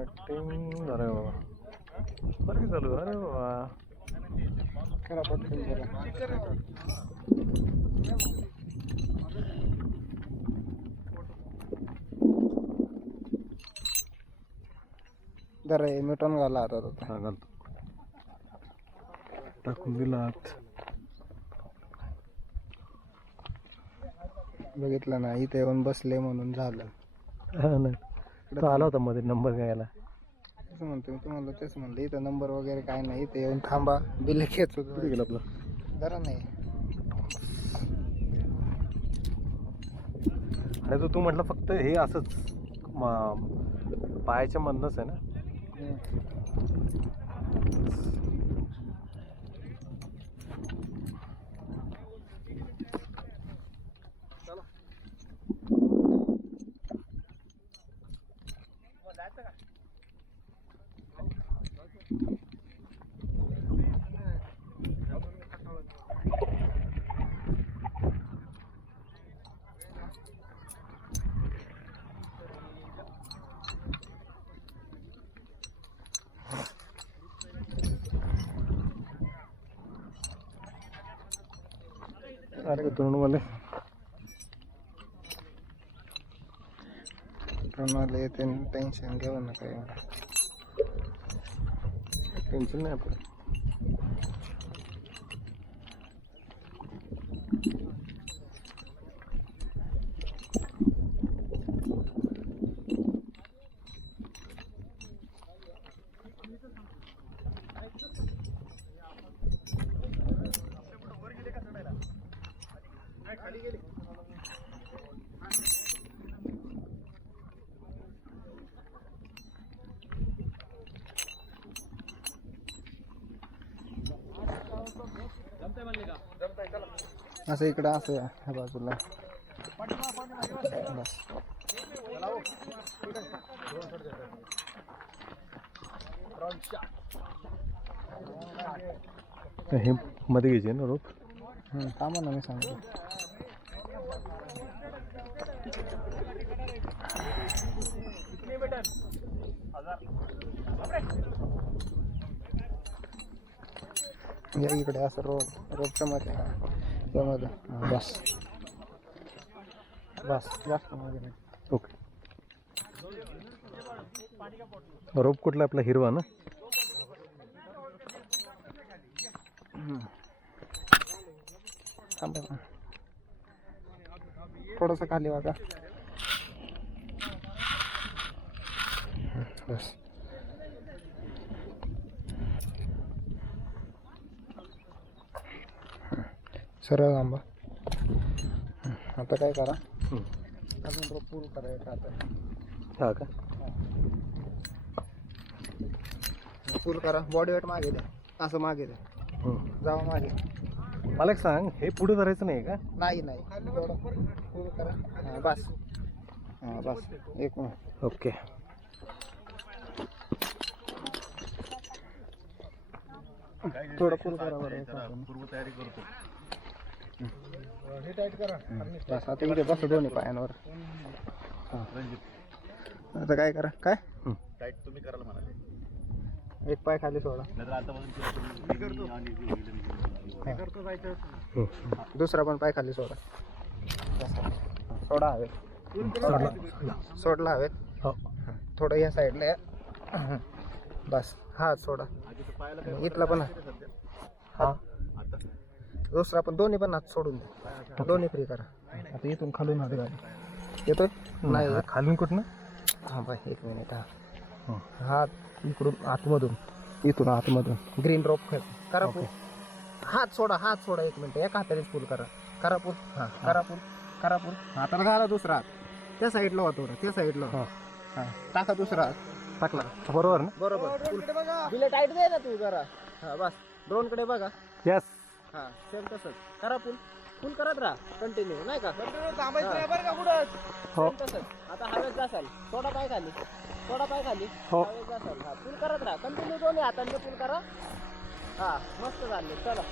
Connecting. अरे बाबा बरं चालू. अरे बाबा करा पटकन जरा. जरा मिटून घाला आता. हा घालतो. टाकून दिला आत. बघितलं ना इथे येऊन बसले म्हणून झालं. हा नाही तो आला होता मध्ये नंबर घ्यायला. तेच म्हणतो मी तुम्हाला. तेच म्हणलं इथं नंबर वगैरे काय नाही. इथे येऊन थांबा बिल खेच कुठे गेला आपला. जरा नाही. अरे तू म्हटलं फक्त हे असंच पायाच्या मधनच आहे ना. अरे तरुणवाले प्रणाली येते. टेन्शन घेऊ नका एवढं. टेन्शन नाही आपलं. असं इकडं असं ह्या बाजूला बस. हे मध्ये घ्यायचे ना रोप. थांबा ना मी सांगतो. या इकडे असं रोपच्या मध्ये त्यामध्ये बस बस जास्त मध्ये नाही. ओके. रोप कुठला आपला हिरवा ना. थांबा थोडंसं खाली वागा. बस. सरळ थांबा. आता काय करा अजून रोप पूल करायचं आता. हा का. पूल करा. बॉडी वेट मागे द्या. असं मागे द्या. जावा मागे. मला एक सांग हे पुढे धरायचं नाही का. नाही नाही थोडं पूल करा. हां बस. हां बस एक मिनिट. ओके. थोडं पूल करा बरं. पूर्व तयारी करतो. हे टाईट करा. बस आता इथे बस दोन्ही पायांवर. हां आता काय करा. काय टाईट तुम्ही करायला म्हणाले. एक पाय खाली सोडा. दुसरा पण पाय खाली सोडा. सोडा हवेत. सोडला हवेत. हो. थोडं या साईडला या. बस हात सोडा. इथला पण हा. दुसरा पण दोन्ही पण हात सोडून द्या. दोन्ही फ्री करा. आता इथून खालून हात घाला. येतोय नाही खालून कुठनं. हां बाय एक मिनिट. हा हात इकडून आतमधून. इथून आतमधून ग्रीन रोप करा पूल. हात सोडा. हात सोडा. एक मिनिट. एका हातानेच पूल करा. करा पूल. हां करा पूल. करा पूल. हाताला घाला दुसरा हात. त्या साईडला वा थोडं. त्या साईडला. हां टाका दुसरा हात. टाकला बरोबर ना. बरोबर. बिले टाईट दे ना तू जरा. हां बस. ड्रोनकडे बघा. यस. हां सेम तसंच करा पूल. फुल करत राहा कंटिन्यू. नाही का हो. तसंच. आता हवेत जासाल. थोडा पाय खाली. थोडा पाय खाली. हो. हवेत जासाल. हां फुल करत राहा कंटिन्यू. दोन्ही हातांनी फुल करा. हां मस्त झाले. चला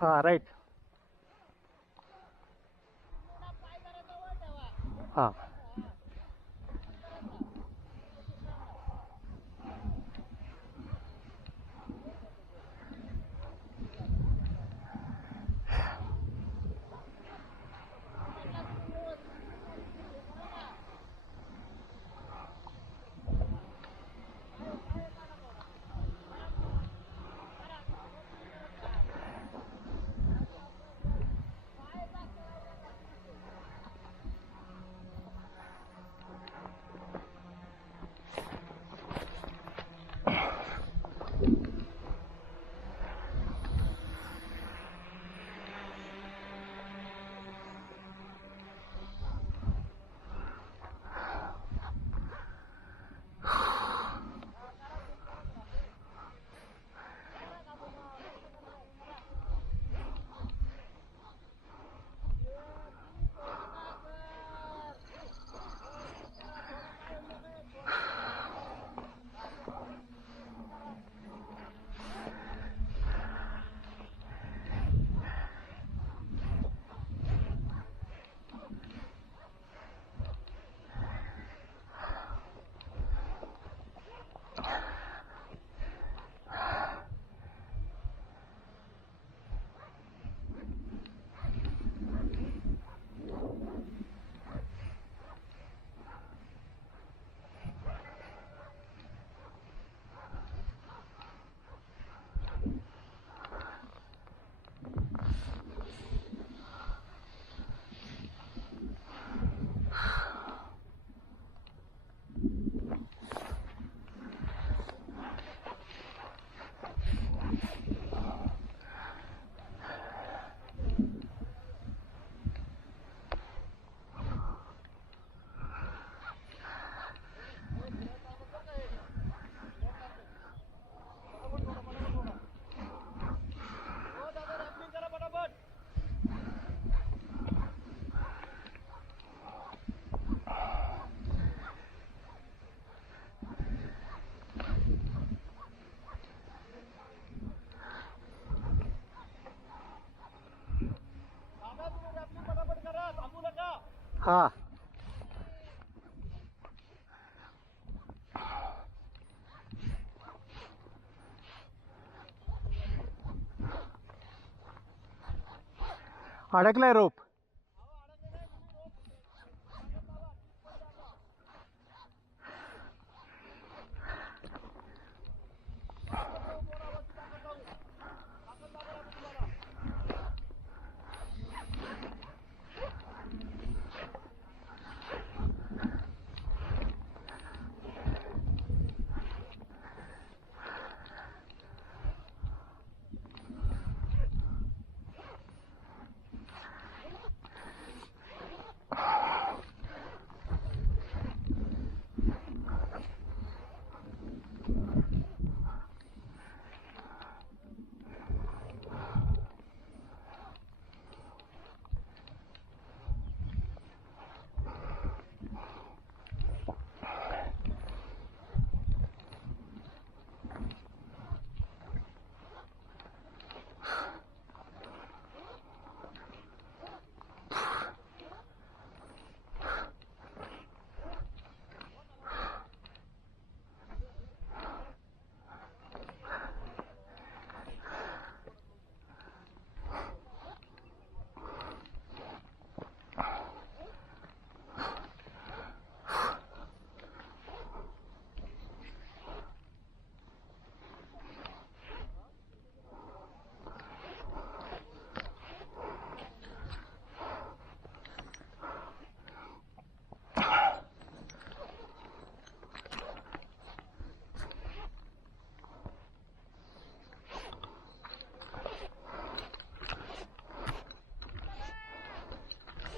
हां राईट. हां हां अडकलाय रोप.